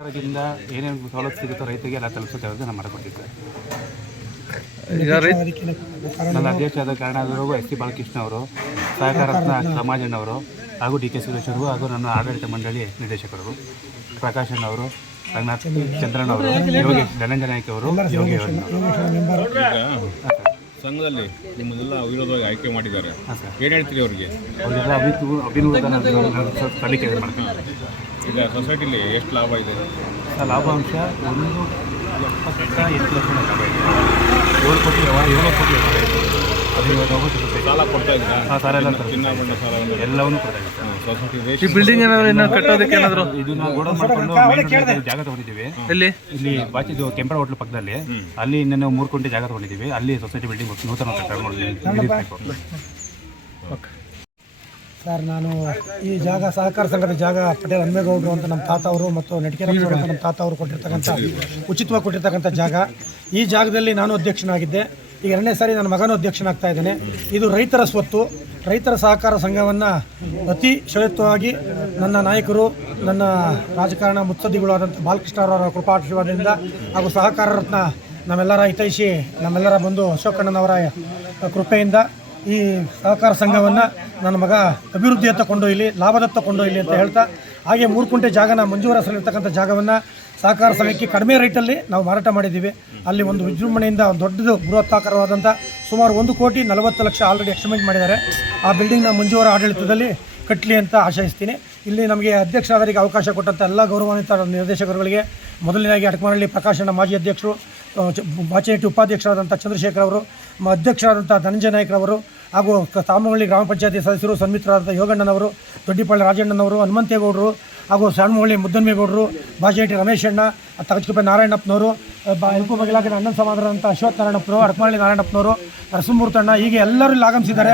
ಸರ್ಕಾರದಿಂದ ಏನೇನು ಸವಲತ್ತು ಸಿಗುತ್ತೋ ರೈತರಿಗೆ ಎಲ್ಲ ತಲುಪಿಸೋ ಕೆಲಸ ನಾನು ರೈತ ನನ್ನ ಅಧ್ಯಕ್ಷ ಆದ ಕಾರಣಾದರೂ ಎಸ್ ಸಿ ಬಾಲಕೃಷ್ಣ ಅವರು ಸಹಕಾರ ಸಮಾಜಣ್ಣವರು ಅವರು ಹಾಗೂ ಡಿ ಕೆ ಸುರೇಶ್ ಅವರು ಹಾಗೂ ನನ್ನ ಆಡಳಿತ ಮಂಡಳಿ ನಿರ್ದೇಶಕರು ಪ್ರಕಾಶ್ ಅವರು ರಂಗನಾಥ್ ಚಂದ್ರಣ್ಣ ಅವರು ಯೋಗೇಶ್ ಧನಂಜಯ ನಾಯ್ಕ ಅವರು ಯೋಗಿ ಅವರು. ಸಂಘದಲ್ಲಿ ನಿಮ್ಮನ್ನೆಲ್ಲ ವಿರೋಧವಾಗಿ ಆಯ್ಕೆ ಮಾಡಿದ್ದಾರೆ. ಹಾಂ ಸರ್. ಏನು ಹೇಳ್ತೀರಿ ಅವರಿಗೆ? ಅವರಿಗೆಲ್ಲ ಅಭಿತು ಅಭಿನೂತನ ಸಲ್ಲಿಕೆ ಮಾಡ್ತೀನಿ. ಈಗ ಸೊಸೈಟಿಲಿ ಎಷ್ಟು ಲಾಭ ಇದೆ? ಲಾಭಾಂಶ ಒಂದು ಎಪ್ಪತ್ತ ಎಂಟು ಲಕ್ಷ ಲಾಭ ಇದೆ. ಏಳು ಕೋಟಿ ಏಳು ಕೋಟಿ ವ್ಯವಹಾರ ಅದು ಇವಾಗ. ಸಾಲ ಕೊಡ್ತಾ ಇದ್ದೀರಾ? ಹಾಂ ಸಾಲ ಎಲ್ಲ ತರ್ತೀವಿ. ಚಿನ್ನಾಭರಣ ಸಾಲವನ್ನು ಎಲ್ಲವನ್ನೂ ಕೊಡ್ತಾ ಇದ್ದೀವಿ. ಸರ್ ಸೊಸೈಟಿ ಈ ಬಿಲ್ಡಿಂಗ್ ಏನಾದ್ರು ಇನ್ನೂ ಕಟ್ಟೋದಕ್ಕೆ ಏನಾದ್ರು? ಇದು ನಾವು ಗೋಡೌನ್ ಮಾಡ್ಕೊಂಡು ಜಾಗ ತಗೊಂಡಿದ್ದೀವಿ. ಎಲ್ಲಿ? ಇಲ್ಲಿ ಬಾಚಿದು ಕೆಂಪಡ ಹೋಟ್ಲ್ ಪಕ್ಕದಲ್ಲಿ. ಅಲ್ಲಿ ಇನ್ನೂ ನಾವು ಮೂರು ಕುಂಟೆ ಜಾಗ ತಗೊಂಡಿದ್ದೀವಿ. ಅಲ್ಲಿ ಸೊಸೈಟಿ ಬಿಲ್ಡಿಂಗ್ ನೂತನ ಕಟ್ಟಡ ಮಾಡಿದ್ದೀವಿ ಸರ್, ನಾನು ಈ ಜಾಗ ಸಹಕಾರ ಸಂಘದ ಜಾಗ ಪಟೇಲ್ ಅಮ್ಮೇಗೌಡರು ಅಂತ ನಮ್ಮ ತಾತ ಅವರು ಮತ್ತು ನೆಟ್ಕೆರಪ್ಪನವರು ಅಂತ ನಮ್ಮ ತಾತ ಅವರು ಕೊಟ್ಟಿರ್ತಕ್ಕಂಥ ಉಚಿತವಾಗಿ ಕೊಟ್ಟಿರ್ತಕ್ಕಂಥ ಜಾಗ. ಈ ಜಾಗದಲ್ಲಿ ನಾನು ಅಧ್ಯಕ್ಷನಾಗಿದ್ದೆ. ಈಗ ಎರಡನೇ ಸಾರಿ ನನ್ನ ಮಗನೂ ಅಧ್ಯಕ್ಷನಾಗ್ತಾ ಇದ್ದೇನೆ. ಇದು ರೈತರ ಸ್ವತ್ತು. ರೈತರ ಸಹಕಾರ ಸಂಘವನ್ನು ಅತಿ ಶ್ರೇಷ್ಠವಾಗಿ ನನ್ನ ನಾಯಕರು, ನನ್ನ ರಾಜಕಾರಣ ಮುತ್ಸದ್ದಿಗಳು ಆದಂಥ ಬಾಲಕೃಷ್ಣ ಅವರ ಕೃಪಾಶೀರ್ವಾದದಿಂದ ಹಾಗೂ ಸಹಕಾರ ರತ್ನ ನಮ್ಮೆಲ್ಲರ ಹಿತೈಷಿ ನಮ್ಮೆಲ್ಲರ ಬಂಧು ಅಶೋಕಣ್ಣನವರ ಕೃಪೆಯಿಂದ ಈ ಸಹಕಾರ ಸಂಘವನ್ನು ನನ್ನ ಮಗ ಅಭಿವೃದ್ಧಿಯತ್ತ ಕೊಂಡೊಯ್ಯಲಿ ಲಾಭದತ್ತ ಕೊಂಡೊಯ್ಯಲಿ ಅಂತ ಹೇಳ್ತಾ, ಹಾಗೆ ಮೂರು ಕುಂಟೆ ಜಾಗನ ಮಂಜೂರಾಸಲ್ಲಿರ್ತಕ್ಕಂಥ ಜಾಗವನ್ನು ಸಹಕಾರ ಸಂಘಕ್ಕೆ ಕಡಿಮೆ ರೇಟಲ್ಲಿ ನಾವು ಮಾರಾಟ ಮಾಡಿದ್ದೀವಿ. ಅಲ್ಲಿ ಒಂದು ವಿಜೃಂಭಣೆಯಿಂದ ದೊಡ್ಡದು ಬೃಹತ್ತಾಕಾರವಾದಂಥ ಸುಮಾರು ಒಂದು ಕೋಟಿ ನಲವತ್ತು ಲಕ್ಷ ಆಲ್ರೆಡಿ ಎಕ್ಸ್ಟಿಮೇಟ್ ಮಾಡಿದ್ದಾರೆ. ಆ ಬಿಲ್ಡಿಂಗ್ನ ಮಂಜೂರ ಆಡಳಿತದಲ್ಲಿ ಕಟ್ಟಲಿ ಅಂತ ಆಶಯಿಸ್ತೀನಿ. ಇಲ್ಲಿ ನಮಗೆ ಅಧ್ಯಕ್ಷರಾದರಿಗೆ ಅವಕಾಶ ಕೊಟ್ಟಂಥ ಎಲ್ಲ ಗೌರವಾನ್ವಿತ ನಿರ್ದೇಶಕರುಗಳಿಗೆ ಮೊದಲನೇದಾಗಿ ಅಡಕಮನಹಳ್ಳಿ ಪ್ರಕಾಶನ ಮಾಜಿ ಅಧ್ಯಕ್ಷರು ಬಾಚೇಟಿ ಉಪಾಧ್ಯಕ್ಷರಾದಂಥ ಚಂದ್ರಶೇಖರ್ ಅವರು ಅಧ್ಯಕ್ಷರಾದಂಥ ಧನಂಜಯ ನಾಯ್ಕರವರು ಹಾಗೂ ಕ- ಗ್ರಾಮ ಪಂಚಾಯತಿ ಸದಸ್ಯರು ಸನ್ಮಿತ್ರರಾದ ಯೋಗಣ್ಣನವರು ದೊಡ್ಡಿಪಾಳ್ಯ ರಾಜಣ್ಣನವರು, ಹನುಮಂತೇಗೌಡರು ಹಾಗೂ ಸಾಣಮಹಳ್ಳಿ ಮುದ್ದನ್ಮೇಗೌಡರು ಬಾಜಿಹಟ್ಟಿ ರಮೇಶಣ್ಣ ತಗಚುಕುಪ್ಪೆ ನಾರಾಯಣಪ್ಪನವರು ಬ ಎಲ್ಕು ಬಗಿಲಾಗಿನ ಅಣ್ಣನ ಸಮಾಧಾನಂತ ಅಶ್ವಥ್ ನಾರಾಯಣಪ್ಪನವರು ಅಡಕಮಳ್ಳಿ ನಾರಾಯಣಪ್ಪನವರು, ನರಸಿಂಹಮೂರ್ತಣ್ಣ ಹೀಗೆ ಎಲ್ಲರೂ ಇಲ್ಲಿ ಆಗಮಿಸಿದ್ದಾರೆ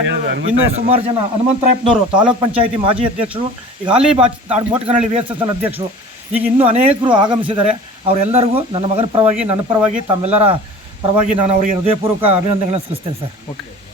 ಇನ್ನೂ ಸುಮಾರು ಜನ ಹನುಮಂತರಾಯಪ್ಪನವರು, ತಾಲೂಕು ಪಂಚಾಯತಿ ಮಾಜಿ ಅಧ್ಯಕ್ಷರು, ಈಗ ಬಾಚ್ Motakanahalli V S S N ಅಧ್ಯಕ್ಷರು. ಈಗ ಇನ್ನೂ ಅನೇಕರು ಆಗಮಿಸಿದ್ದಾರೆ. ಅವರೆಲ್ಲರಿಗೂ ನನ್ನ ಮಗನ ಪರವಾಗಿ, ನನ್ನ ಪರವಾಗಿ, ತಮ್ಮೆಲ್ಲರ ಪರವಾಗಿ ನಾನು ಅವರಿಗೆ ಹೃದಯಪೂರ್ವಕ ಅಭಿನಂದನೆಗಳನ್ನು ಸಲ್ಲಿಸ್ತೇನೆ ಸರ್. ಓಕೆ.